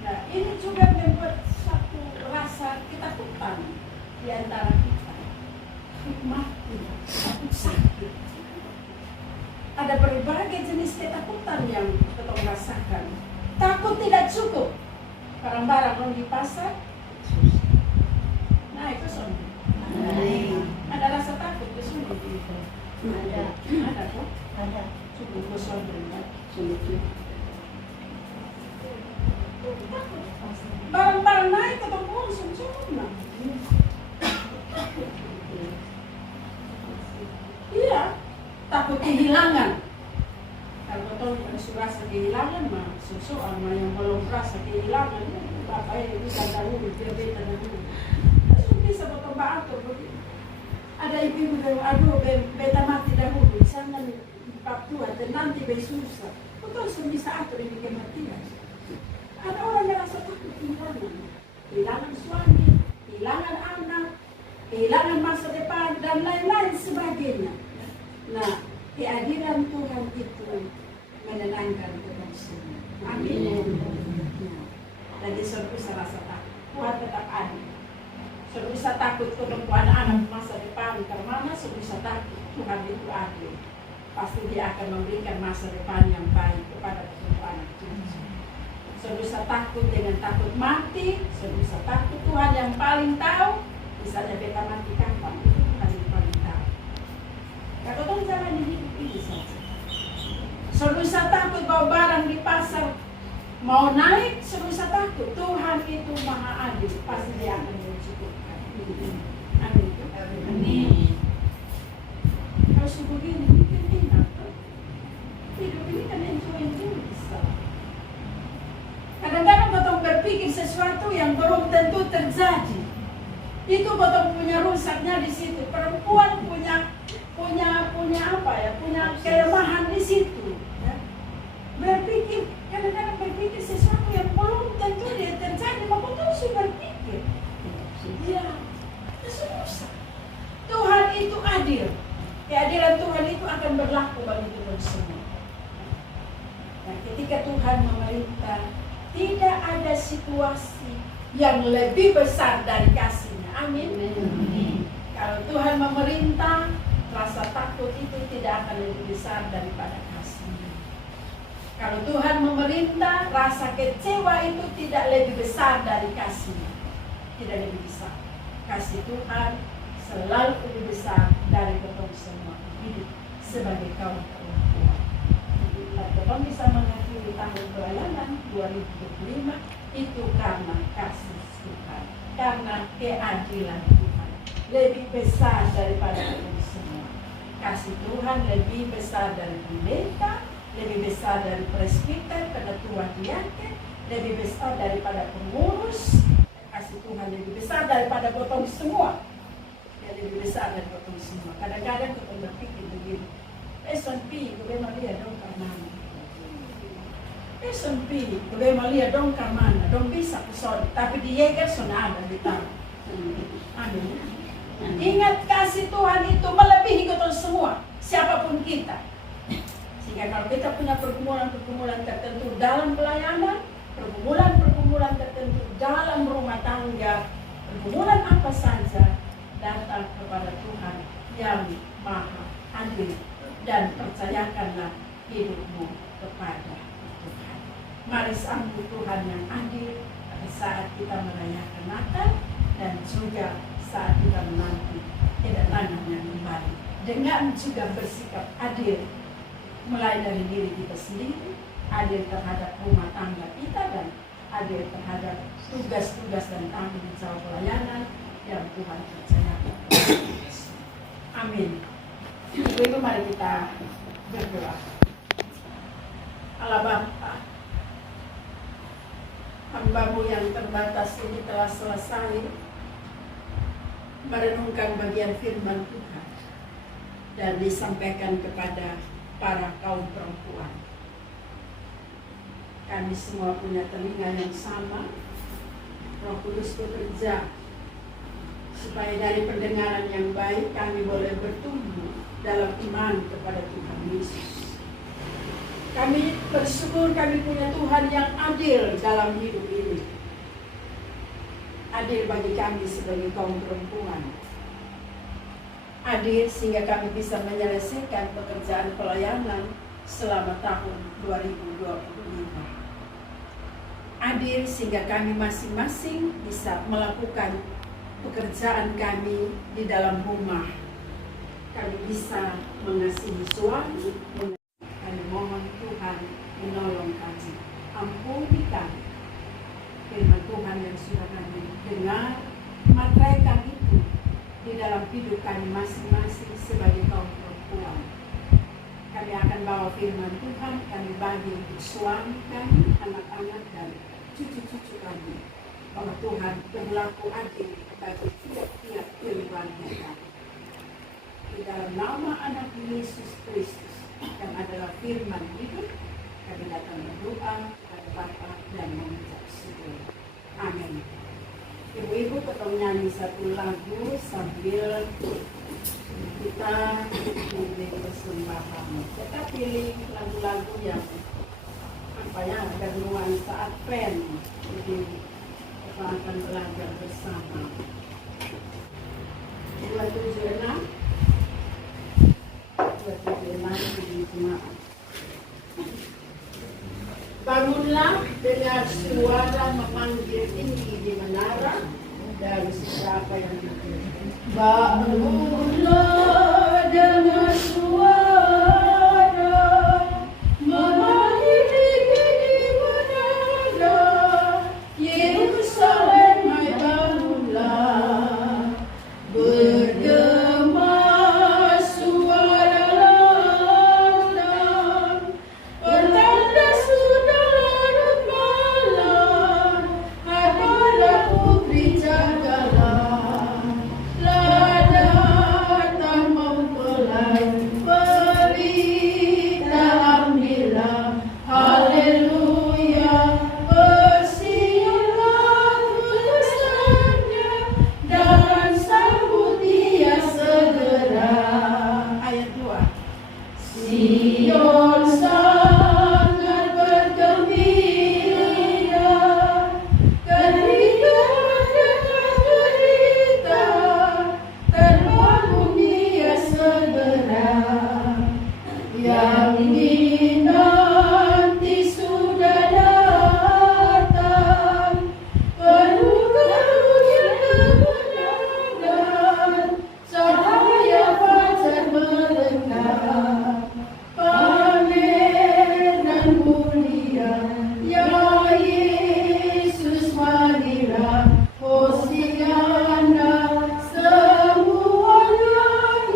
Nah, ini juga membuat satu rasa ketakutan di antara kita. Mati, takut sakit. Ada berbagai jenis ketakutan yang kita rasakan. Takut tidak cukup. Barang-barang di pasar. Nah, itu sombong. Ada rasa takut itu sombong. Ada kok? Ada. Cukup besar benar. Barang-barang naik ke toko sempurna. Iya, takut kehilangan. Kalau betul sudah rasa kehilangan, mah sesuatu yang belum rasa kehilangan, bapak ini bisa dahulu, dia beta dahulu. Bisa betul atur begitu. Ada ibu yang aduh beta mati dahulu, jangan tua dan nanti bersusah. Betul bisa atur ini kematian. Ada orang yang rasa takut kehilangan suami, kehilangan anak, kehilangan masa depan dan lain-lain sebagainya. Nah, kehadiran Tuhan itu menenangkan kita semua. Amin. Jadi sudah bisa rasa takut. Tuhan tetap ada. Sudah bisa takut untuk anak-anak masa depan, karena sudah bisa takut. Tuhan itu adil. Pasti Dia akan memberikan masa depan yang baik kepada semua anak cucu. Saudara bisa takut dengan takut mati, saudara bisa takut Tuhan yang paling tahu. Misalnya beta mati kapan, itu Tuhan yang paling tahu. Kalau orang jalan hidup ini saja. Saudara bisa takut bawa barang di pasar, mau naik, saudara bisa takut. Tuhan itu maha adil, pasti Dia akan mencukupkan. Amin. Amin. Kalau begini, mungkin enak. Hidup ini kan enjoy bisa. Kadang-kadang potong berpikir sesuatu yang belum tentu terjadi. Itu potong punya rusaknya di situ. Perempuan punya apa ya? Punya kelemahan di situ. Ya. Berpikir, kadang-kadang berpikir sesuatu yang belum tentu dia terjadi. Maka terus berpikir. Ya, itu rusak. Tuhan itu adil. Keadilan Tuhan itu akan berlaku bagi kita semua. Nah, ketika Tuhan memerintah, tidak ada situasi yang lebih besar dari kasih-Nya. Amin. Kalau Tuhan memerintah, rasa takut itu tidak akan lebih besar daripada kasih-Nya. Kalau Tuhan memerintah, rasa kecewa itu tidak lebih besar dari kasih-Nya. Tidak lebih besar. Kasih Tuhan selalu lebih besar dari kita semua hidup sebagai kaum perempuan. Kita bisa mengakhiri tahun pelayanan 2025 itu karena kasih Tuhan, karena keadilan Tuhan lebih besar daripada kita semua. Kasih Tuhan lebih besar dari pendeta, lebih besar dari presbiter, ketua diaken, lebih besar daripada pengurus. Kasih Tuhan lebih besar daripada gotong semua. Lebih besar dari potong semua. Kadang-kadang kita berpikir begini, S&P, gue mau lihat dong kemana. S&P, gue mau lihat dong kemana. Dong bisa pesawat, tapi di Yegerson ada di tahu. Amin. Ingat kasih Tuhan itu melebihi kita semua, siapapun kita. Sehingga kalau kita punya pergumulan-pergumulan tertentu dalam pelayanan, pergumulan-pergumulan tertentu dalam rumah tangga, pergumulan apa saja, datang kepada Tuhan yang maha adil dan percayakanlah hidupmu kepada Tuhan. Mari sambut Tuhan yang adil pada saat kita merayakan Natal dan juga saat kita menanti kedatangannya kembali, dengan juga bersikap adil mulai dari diri kita sendiri, adil terhadap rumah tangga kita, dan adil terhadap tugas-tugas dan tanggung jawab pelayanan yang Tuhan percayakan. Amin. Ibu-ibu, mari kita berdoa. Allah Bapa, hamba-Mu yang terbatas ini telah selesai merenungkan bagian firman Tuhan dan disampaikan kepada para kaum perempuan. Kami semua punya telinga yang sama. Roh Kudus bekerja supaya dari pendengaran yang baik kami boleh bertumbuh dalam iman kepada Tuhan Yesus. Kami bersyukur kami punya Tuhan yang adil dalam hidup ini. Adil bagi kami sebagai kaum perempuan. Adil sehingga kami bisa menyelesaikan pekerjaan pelayanan selama tahun 2025. Adil sehingga kami masing-masing bisa melakukan pekerjaan kami di dalam rumah. Kami bisa mengasihi suami. Kami mohon Tuhan menolong kami. Ampuni kami. Firman Tuhan yang sudah kami dengar, matraikan itu di dalam hidup kami masing-masing sebagai kaum perempuan. Kami akan bawa firman Tuhan, kami bagi untuk suami kami, anak-anak, dan cucu-cucu kami. Bahwa Tuhan berlaku adil bagi tiap-tiap keluarga kami. Di dalam nama anak Yesus Kristus yang adalah firman hidup, kami datang berdoa kepada Bapa dan mengucap syukur. Amin. Ibu-ibu tetap nyanyi satu lagu sambil kita memilih persembahan. Kita pilih lagu-lagu yang ada nuansa Advent. Jadi kita akan belajar bersama. 276 seperti nanti di jemaat. Bangunlah dengan suara memanggil tinggi di menara dan siapa yang bangunlah dengan suara memanggil tinggi di menara Yerusalem, hai bangunlah bergema suara lantang pertanda sudah larut malam, hai para putri jagalah lada datang mempelai pelita ambillah haleluya bersiarlah putusnya dan sambut dia segera. Ayat 2 Sion sangat bergembira ketika mendengar berita terbangun dia segera yang dinanti sudah datang penuh karunia kemenangan cahaya fajar melengkap pangeran mulia ya Yesus marilah Hosiana semuanya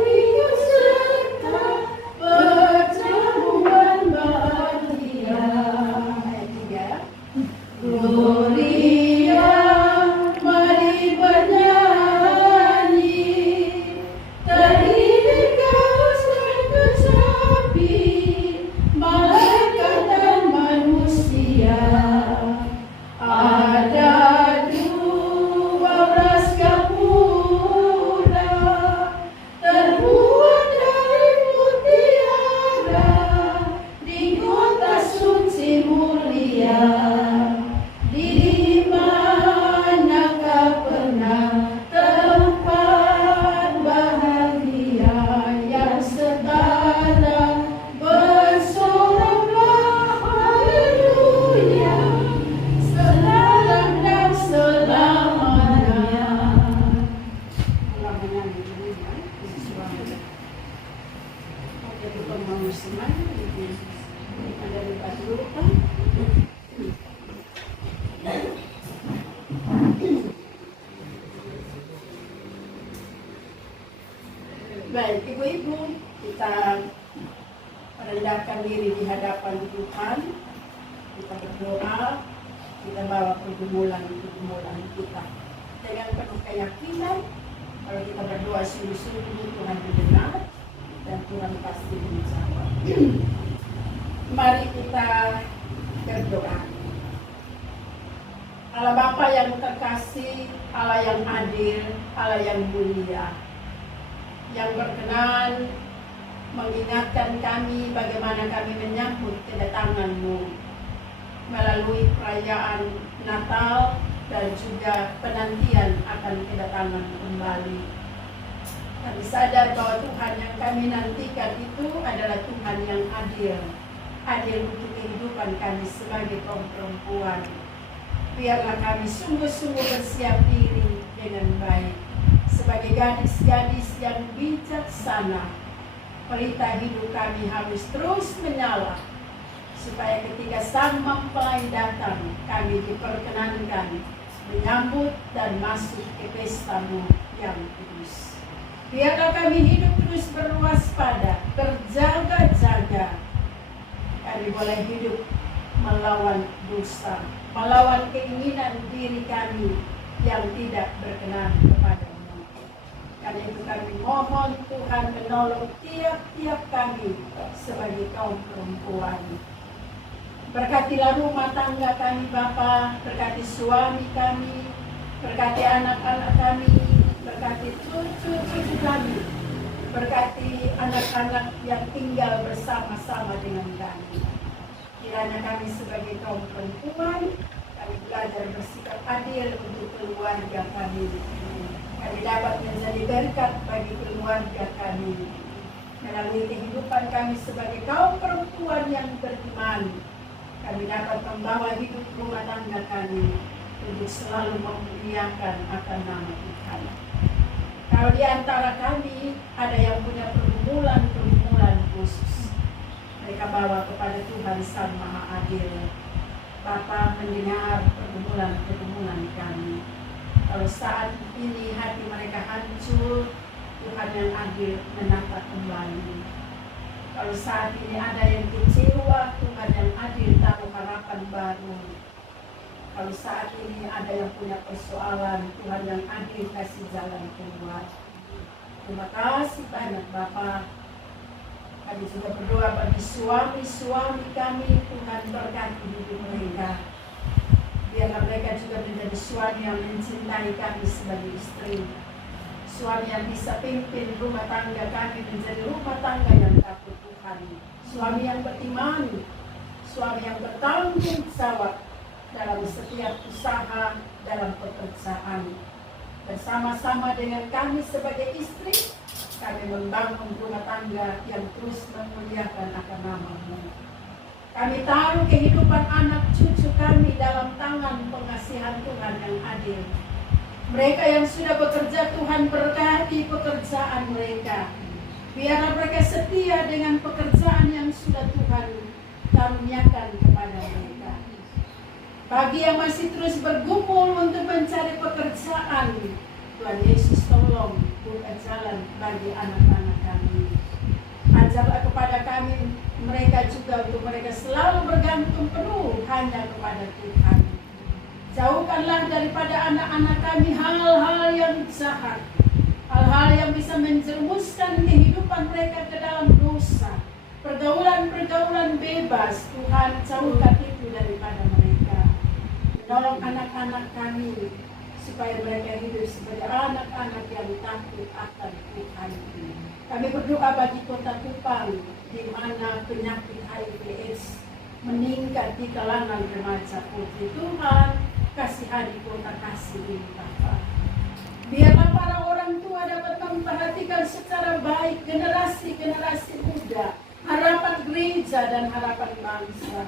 ikut serta perjamuan bahagia. Ayat 3 Gloria mari bernyanyi teriring kaus dan kecapi malaikat dan manusia ada 12 gapura terbuat dari mutiara di kota suci mulia. Di manakah pernah tempat bahagia yang setara bersoraklah haleluya sekarang dan selamanya. Baik, ibu-ibu, kita rendahkan diri di hadapan Tuhan, kita berdoa, kita bawa pergumulan kita dengan penuh keyakinan. Kalau kita berdoa sungguh-sungguh, Tuhan mendengar dan Tuhan pasti menjawab. Mari kita berdoa. Allah Bapa yang terkasih, Allah yang adil, Allah yang mulia, yang berkenan mengingatkan kami bagaimana kami menyambut kedatangan-Mu melalui perayaan Natal dan juga penantian akan kedatangan kembali. Kami sadar bahwa Tuhan yang kami nantikan itu adalah Tuhan yang adil, adil untuk kehidupan kami sebagai kaum perempuan. Biarlah kami sungguh-sungguh bersiap diri dengan baik sebagai gadis-gadis yang bijaksana. Pelita hidup kami harus terus menyala supaya ketika sang mempelai datang, kami diperkenankan menyambut dan masuk ke pesta-Mu yang kudus. Biarlah kami hidup terus berwaspada, berjaga-jaga. Kami boleh hidup melawan dosa, melawan keinginan diri kami yang tidak berkenan kepada-Mu. Karena itu kami mohon Tuhan menolong tiap-tiap kami sebagai kaum perempuan. Berkatilah rumah tangga kami Bapa, berkati suami kami, berkati anak-anak kami, berkati cucu-cucu kami, berkati anak-anak yang tinggal bersama-sama dengan kami. Kiranya kami sebagai kaum perempuan, kami belajar bersikap adil untuk keluarga kami. Kami dapat menjadi berkat bagi keluarga kami. Melalui kehidupan kami sebagai kaum perempuan yang beriman, kami dapat membawa hidup rumah tangga kami untuk selalu memuliakan akan nama Tuhan. Kalau di antara kami ada yang punya pergumulan khusus, mereka bawa kepada Tuhan Sang Maha Adil. Bapa mendengar pergumulan kami. Kalau saat ini hati mereka hancur, Tuhan yang adil menata kembali. Kalau saat ini ada yang kecewa, Tuhan yang adil taruh harapan baru. Kalau saat ini ada yang punya persoalan, Tuhan yang adil kasih jalan keluar. Terima kasih banyak Bapak. Kami juga berdoa bagi suami-suami kami, Tuhan berkati hidup mereka. Biarlah mereka juga menjadi suami yang mencintai kami sebagai istri. Suami yang bisa pimpin rumah tangga kami menjadi rumah tangga yang takut Tuhan. Suami yang beriman, suami yang bertanggung jawab dalam setiap usaha, dalam pekerjaan. Bersama-sama dengan kami sebagai istri, kami membangun rumah tangga yang terus memuliakan akan nama-Mu. Kami taruh kehidupan anak cucu kami dalam tangan pengasihan Tuhan yang adil. Mereka yang sudah bekerja, Tuhan berkati pekerjaan mereka. Biarlah mereka setia dengan pekerjaan yang sudah Tuhan karuniakan kepada mereka. Bagi yang masih terus bergumul untuk mencari pekerjaan, Tuhan Yesus tolong buka jalan bagi anak-anak kami. Ajarlah kepada kami mereka juga untuk mereka selalu bergantung penuh hanya kepada Tuhan. Jauhkanlah daripada anak-anak kami hal-hal yang jahat, hal-hal yang bisa menjerumuskan kehidupan mereka ke dalam dosa, pergaulan-pergaulan bebas. Tuhan, jauhkan itu daripada mereka. Menolong anak-anak kami supaya mereka hidup sebagai anak-anak yang takut akan Tuhan. Kami berdoa bagi kota Kupang, di mana penyakit HIV/AIDS meningkat di kalangan remaja putri. Tuhan, kasihani kota kasih ini Bapa. Biarlah para orang tua dapat memperhatikan secara baik generasi-generasi muda, harapan gereja dan harapan bangsa.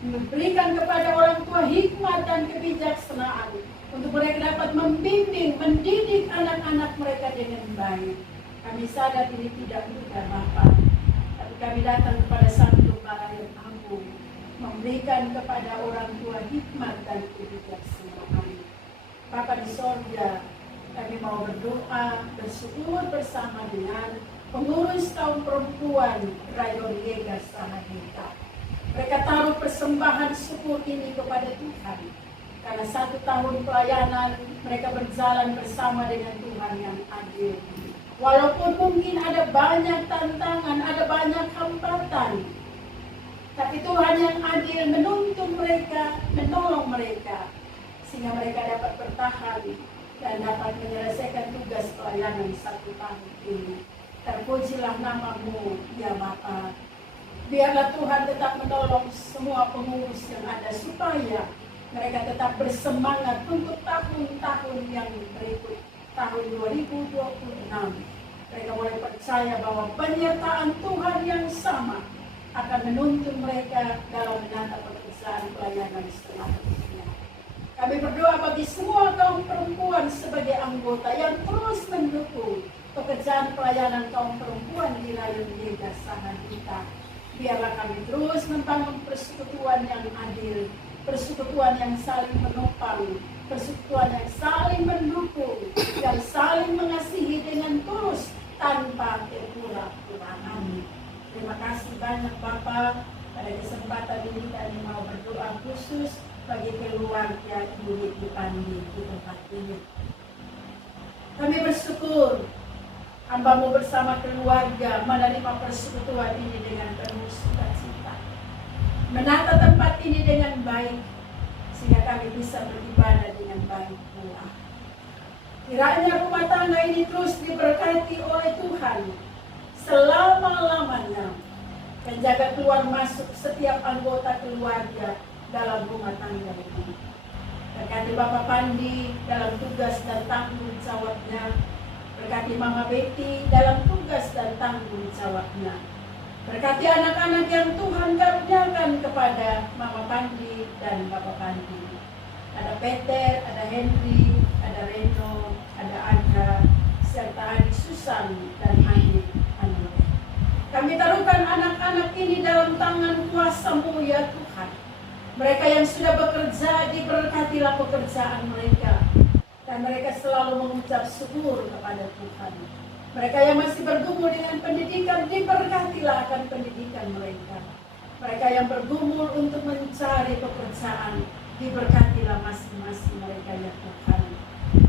Memberikan kepada orang tua hikmat dan kebijaksanaan untuk mereka dapat membimbing, mendidik anak-anak mereka dengan baik. Kami sadar ini tidak mudah Bapak, tapi kami datang kepada Sang Gembala yang agung, memberikan kepada orang tua hikmat dan kebijaksanaan. Bapa di sorga, kami mau berdoa, bersyukur bersama dengan pengurus kaum perempuan Rayon Yega Sahadita. Mereka taruh persembahan syukur ini kepada Tuhan. Karena 1 tahun pelayanan mereka berjalan bersama dengan Tuhan yang adil. Walaupun mungkin ada banyak tantangan, ada banyak hambatan, tapi Tuhan yang adil menuntun mereka, menolong mereka, sehingga mereka dapat bertahan dan dapat menyelesaikan tugas pelayanan 1 tahun ini. Terpujilah nama-Mu, ya Bapa. Biarlah Tuhan tetap menolong semua pengurus yang ada supaya mereka tetap bersemangat untuk tahun-tahun yang berikut, tahun 2026. Mereka mulai percaya bahwa penyertaan Tuhan yang sama akan menuntun mereka dalam menata pekerjaan pelayanan selanjutnya. Kami berdoa bagi semua kaum perempuan sebagai anggota yang terus mendukung pekerjaan pelayanan kaum perempuan di Rayon Yega Sahadita. Biarlah kami terus membangun persekutuan yang adil, persekutuan yang saling menopang, persekutuan yang saling mendukung, yang saling mengasihi dengan tulus tanpa kekurangan. Terima kasih banyak Bapak. Pada kesempatan ini kami mau berdoa khusus bagi keluarga Ibu Niti Pandi di tempat ini. Kami bersyukur hamba-Mu bersama keluarga menerima persekutuan ini dengan penuh sukacita, menata tempat ini dengan baik, sehingga kami bisa beribadah dengan baik pula. Kiranya rumah tangga ini terus diberkati oleh Tuhan selama-lamanya, menjaga keluar masuk setiap anggota keluarga dalam rumah tangga ini. Berkati Bapak Pandi dalam tugas dan tanggung jawabnya, Berkati Mama Betty dalam tugas dan tanggung jawabnya. Berkati anak-anak yang Tuhan karuniakan kepada Mama Pandi dan Bapak Pandi. Ada Peter, ada Henry, ada Reno, ada Andra, serta adik Susan dan adik Anwar. Kami taruhkan anak-anak ini dalam tangan kuasa-Mu ya Tuhan. Mereka yang sudah bekerja, diberkatilah pekerjaan mereka. Dan mereka selalu mengucap syukur kepada Tuhan. Mereka yang masih bergumul dengan pendidikan, diberkatilah akan pendidikan mereka. Mereka yang bergumul untuk mencari pekerjaan, diberkatilah masing-masing mereka ya Tuhan.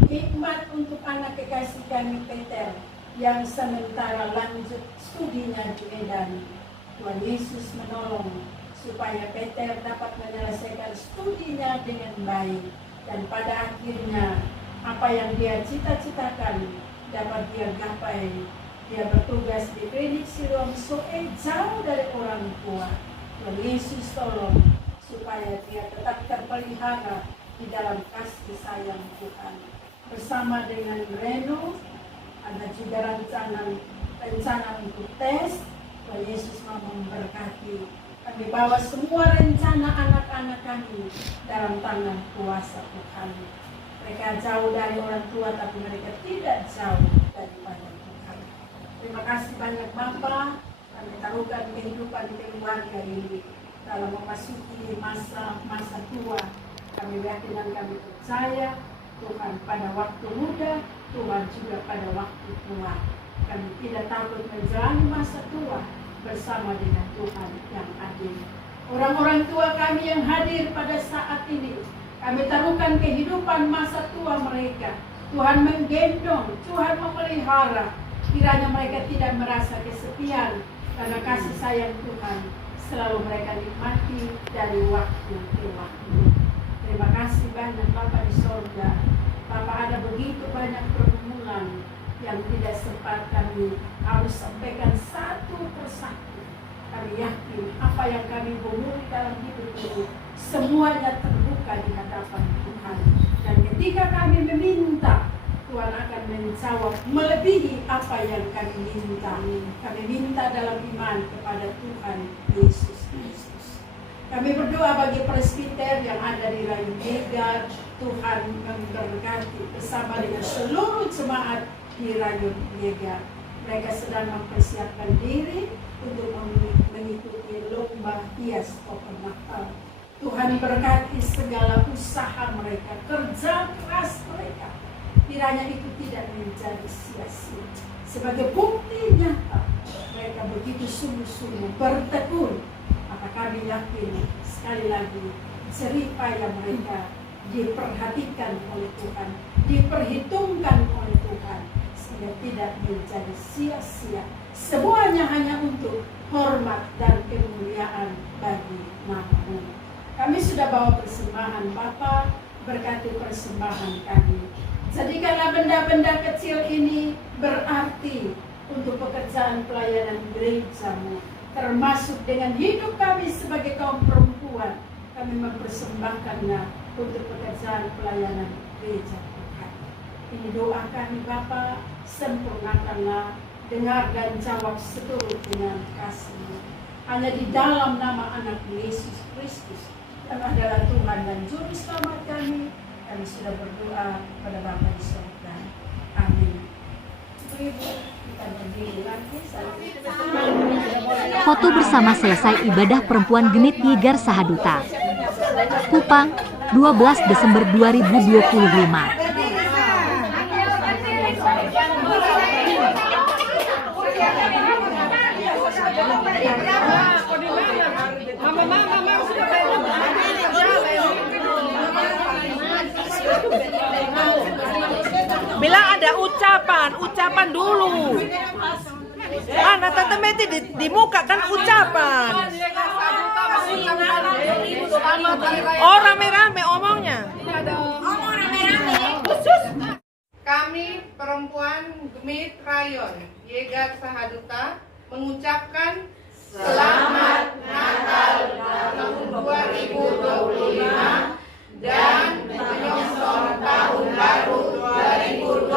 Hikmat untuk anak kekasih kami Peter, yang sementara lanjut studinya di Medan. Tuhan Yesus menolong supaya Peter dapat menyelesaikan studinya dengan baik. Dan pada akhirnya, apa yang dia cita-citakan dapat dia gapai. Dia bertugas di klinik Siloam Soe, jauh dari orang tua. Tuhan Yesus tolong supaya dia tetap terpelihara di dalam kasih sayang Tuhan. Bersama dengan Reno, ada juga rencana untuk tes. Tuhan Yesus mau memberkati. Kami bawa semua rencana anak-anak kami dalam tangan kuasa Tuhan. Mereka jauh dari orang tua, tapi mereka tidak jauh daripada Tuhan. Terima kasih banyak Bapa. Kami taruhkan kehidupan keluarga ini dalam memasuki masa tua. Kami yakin dan kami percaya Tuhan pada waktu muda, Tuhan juga pada waktu tua. Kami tidak takut menjalani masa tua bersama dengan Tuhan yang adil. Orang-orang tua kami yang hadir pada saat ini, kami taruhkan kehidupan masa tua mereka. Tuhan menggendong, Tuhan memelihara. Kiranya mereka tidak merasa kesepian, karena kasih sayang Tuhan selalu mereka nikmati dari waktu ke waktu. Terima kasih banyak Bapa di sorga. Bapa, ada begitu banyak pergumulan yang tidak sempat kami harus sampaikan satu persatu. Kami yakin apa yang kami gumuli dalam hidup ini semuanya terbuka di hadapan Tuhan. Dan ketika kami meminta, Tuhan akan menjawab melebihi apa yang kami minta. Kami minta dalam iman kepada Tuhan Yesus Kristus. Kami berdoa bagi presbiter yang ada di Rayon Mega. Tuhan memberkati bersama dengan seluruh jemaat di Rayon Mega. Mereka sedang mempersiapkan diri untuk mengikuti lomba hias pohon Natal. Tuhan berkati segala usaha mereka, kerja keras mereka. Kiranya itu tidak menjadi sia-sia. Sebagai bukti nyata, mereka begitu sungguh-sungguh bertekun. Maka kami yakin sekali lagi jerih payah mereka diperhatikan oleh Tuhan, diperhitungkan oleh Tuhan, sehingga tidak menjadi sia-sia. Semuanya hanya untuk hormat dan kemuliaan bagi nama-Mu. Kami sudah bawa persembahan Bapa, berkati persembahan kami. Jadikanlah benda-benda kecil ini berarti untuk pekerjaan pelayanan gereja-Mu, termasuk dengan hidup kami sebagai kaum perempuan. Kami mempersembahkannya untuk pekerjaan pelayanan gereja Tuhan. Ini doa kami Bapa, sempurnakanlah, dengar dan jawab seturut dengan kasih-Mu. Hanya di dalam nama anak Yesus Kristus yang adalah Tuhan dan Juru Selamat kami sudah berdoa pada Bapa di surga. Amin. Ibu, kita berdiri lagi. Foto bersama selesai ibadah perempuan genit Yegar Sahaduta. Kupang, 12 Desember 2025. Bilang ada ucapan dulu. Nah Tante Meti di muka kan ucapan. Oh rame-rame omongnya. Kami perempuan Gemit Rayon Yegar Sahaduta mengucapkan Selamat Natal tahun 2025 dan menyongsong tahun baru 2026.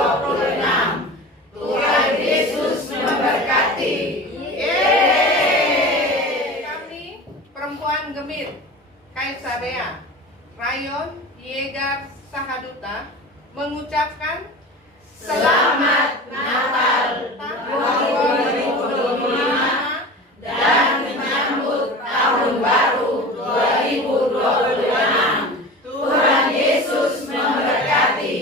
Gemit Kaisarea Rayon Yegar Sahaduta mengucapkan Selamat Natal tahun 2025 dan menyambut tahun baru 2026. Tuhan Yesus memberkati.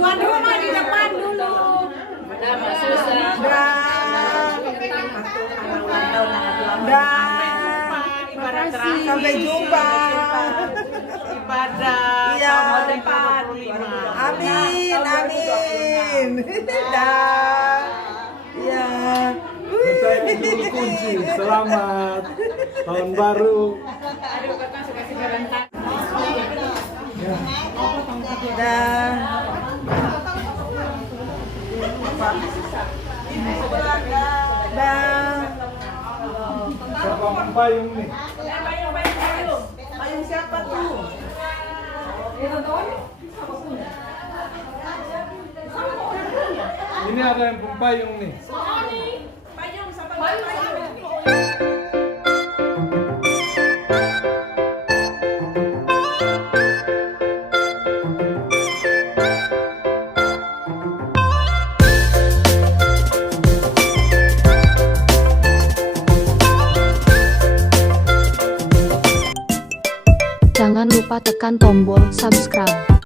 Tuan rumah di depan dulu. Sampai jumpa. Ibadah tahun depan. Amin, amin. Dah. Ya. Kita ini kunci. Selamat tahun baru. Dah. Dah. Siapa payung nih? Payung siapa tuh? Ini ada yang payung nih. Jangan lupa tekan tombol subscribe.